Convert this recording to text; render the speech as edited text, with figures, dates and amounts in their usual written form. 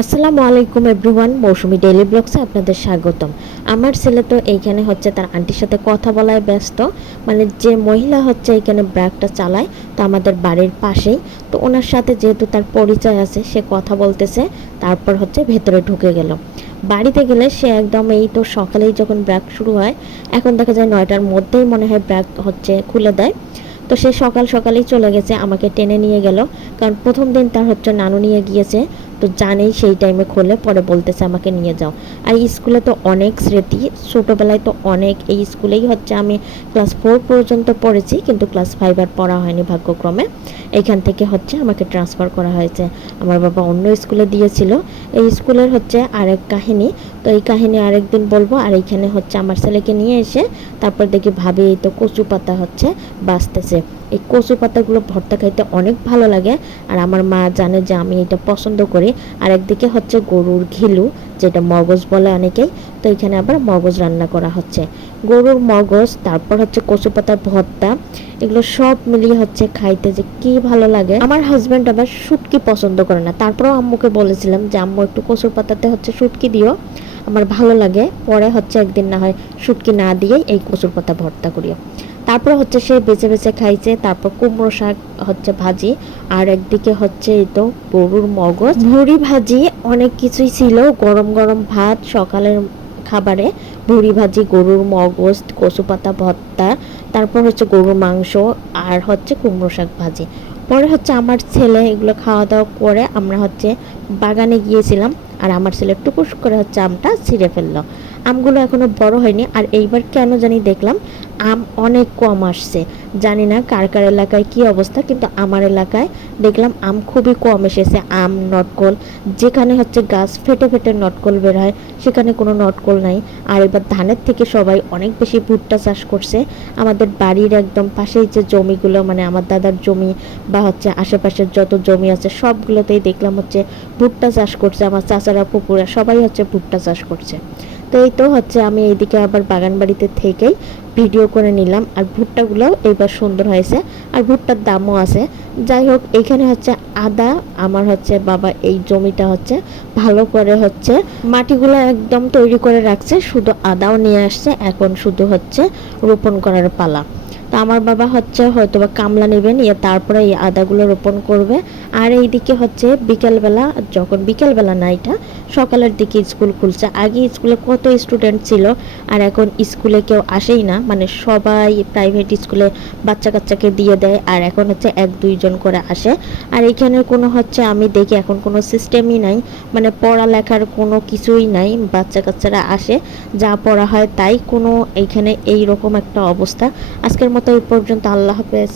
আসসালামু আলাইকুম এভরিওয়ান, মৌসুমী ডেইলি ব্লগসে আপনাদের স্বাগতম। আমার ছেলে তো এইখানে হচ্ছে তার আন্টির সাথে কথা বলায় ব্যস্ত। মানে যে মহিলা হচ্ছে এইখানে ব্র্যাকটা চালায়, তো আমাদের বাড়ির পাশেই, তো ওনার সাথে যেহেতু তার পরিচয় আছে, সে কথা বলতেছে। তারপর হচ্ছে ভেতরে ঢুকে গেল। বাড়িতে গেলে সে একদম এই তো সকালেই যখন ব্র্যাক শুরু হয়, এখন দেখা যায় 9টার মধ্যেই মনে হয় ব্র্যাক হচ্ছে খুলে দেয়। তো সে সকাল সকালেই চলে গেছে, আমাকে টেনে নিয়ে গেল। কারণ প্রথম দিন তার হচ্ছে নানু নিয়ে গিয়েছে, তো জানেই সেই টাইমে খোলে, পরে বলতেছে আমাকে নিয়ে যাও। আর স্কুলে তো অনেক স্মৃতি, ছোটোবেলায় তো অনেক, এই স্কুলেই হচ্ছে আমি ক্লাস 4 পর্যন্ত পড়েছি, কিন্তু ক্লাস 5 আর পড়া হয়নি ভাগ্যক্রমে। এইখান থেকে হচ্ছে আমাকে ট্রান্সফার করা হয়েছে, আমার বাবা অন্য স্কুলে দিয়েছিল। এই স্কুলের হচ্ছে আরেক কাহিনী, তো এই কাহিনী আরেকদিন বলবো। আর এইখানে হচ্ছে আমার ছেলেকে নিয়ে এসে তারপর দেখি ভাবি এই তো কচু পাতা হচ্ছে বাঁচতেছে। এই কচু পাতাগুলো ভর্তা খাইতে অনেক ভালো লাগে, আর আমার মা জানে যে আমি এটা পছন্দ করি। আর একদিকে হচ্ছে গরুর ঘিলু, যেটা মগজ বলে অনেকেই, তো এখানে আবার মগজ রান্না করা হচ্ছে। গরুর মগজ, তারপর হচ্ছে কচু পাতার ভর্তা, এগুলো সব মিলিয়ে হচ্ছে খাইতে যে কি ভালো লাগে। আমার হাজব্যান্ড আবার শুটকি পছন্দ করে না, তারপরেও আম্মুকে বলেছিলাম যে আম্মু একটু কচুর পাতাতে হচ্ছে শুটকি দিও, আমার ভালো লাগে। পরে হচ্ছে একদিন না হয় শুটকি না দিয়েই এই কচুর পাতা ভর্তা করিও। তারপর হচ্ছে সে বেছে বেছে খাইছে। তারপর কুমড়ো শাক হচ্ছে ভাজি, আর একদিকে হচ্ছে এই তো গরুর মগজ ভুড়ি ভাজি, অনেক কিছুই ছিল। গরম গরম ভাত সকালের খাবারে, ভুড়ি ভাজি, গরুর মগজ, কচু পাতা ভর্তা, তারপর হচ্ছে গরুর মাংস, আর হচ্ছে কুমড়ো শাক ভাজি। পরে হচ্ছে আমার ছেলে এগুলো খাওয়া দাওয়া করে আমরা হচ্ছে বাগানে গিয়েছিলাম। আর আমার ছেলে টুকুস করে হচ্ছে আমটা ছিঁড়ে ফেললো। আমগুলো এখনো বড় হয়নি, আর এইবার কেন জানি দেখলাম আম অনেক কম আসছে। জানি না কার কার এলাকায় কি অবস্থা, কিন্তু আমার এলাকায় দেখলাম আম খুবই কম এসেছে। আম, নটকল, যেখানে হচ্ছে গাছ ফেটে ফেটে নটকল বের হয়, সেখানে কোনো নটকল নাই। আর এবার ধানের থেকে সবাই অনেক বেশি ভুট্টা চাষ করছে। আমাদের বাড়ির একদম পাশেই যে জমিগুলো, মানে আমার দাদার জমি বা হচ্ছে আশেপাশের যত জমি আছে সবগুলোতেই দেখলাম হচ্ছে ভুট্টা চাষ করছে। আমার চাচারা, পুকুরা সবাই হচ্ছে ভুট্টা চাষ করছে। তো এই তো হচ্ছে আমি এইদিকে আবার বাগান বাড়িতে থেকেই ভিডিও করে নিলাম। আর ভুট্টাগুলোও এইবার সুন্দর হয়েছে, আর ভুট্টার দামও আছে। যাই হোক, এইখানে হচ্ছে আদা, আমার হচ্ছে বাবা এই জমিটা হচ্ছে ভালো করে হচ্ছে মাটিগুলো একদম তৈরি করে রাখছে, শুধু আদাও নিয়ে আসছে, এখন শুধু হচ্ছে রোপণ করার পালা। তো আমার বাবা হচ্ছে হয়তো বা কামলা নেবেন, নিয়ে তারপরে এই আদাগুলো রোপণ করবে। আর এইদিকে হচ্ছে বিকেলবেলা, যখন বিকেলবেলা না, এটা সকালের দিকে স্কুল খুলছে। আগে স্কুলে কত স্টুডেন্ট ছিল, আর এখন স্কুলে কেউ আসেই না, মানে সবাই প্রাইভেট স্কুলে বাচ্চা কাচ্চাকে দিয়ে দেয়, আর এখন হচ্ছে 1-2 জন করে আসে। আর এখানে কোনো হচ্ছে আমি দেখি এখন কোনো সিস্টেমই নাই, মানে পড়ালেখার কোনো কিছুই নাই। বাচ্চা কাচ্চারা আসে, যা পড়া হয় তাই, কোনো এইখানে এই রকম একটা অবস্থা। আজকের মতো এই পর্যন্ত, আল্লাহ হাফেজ।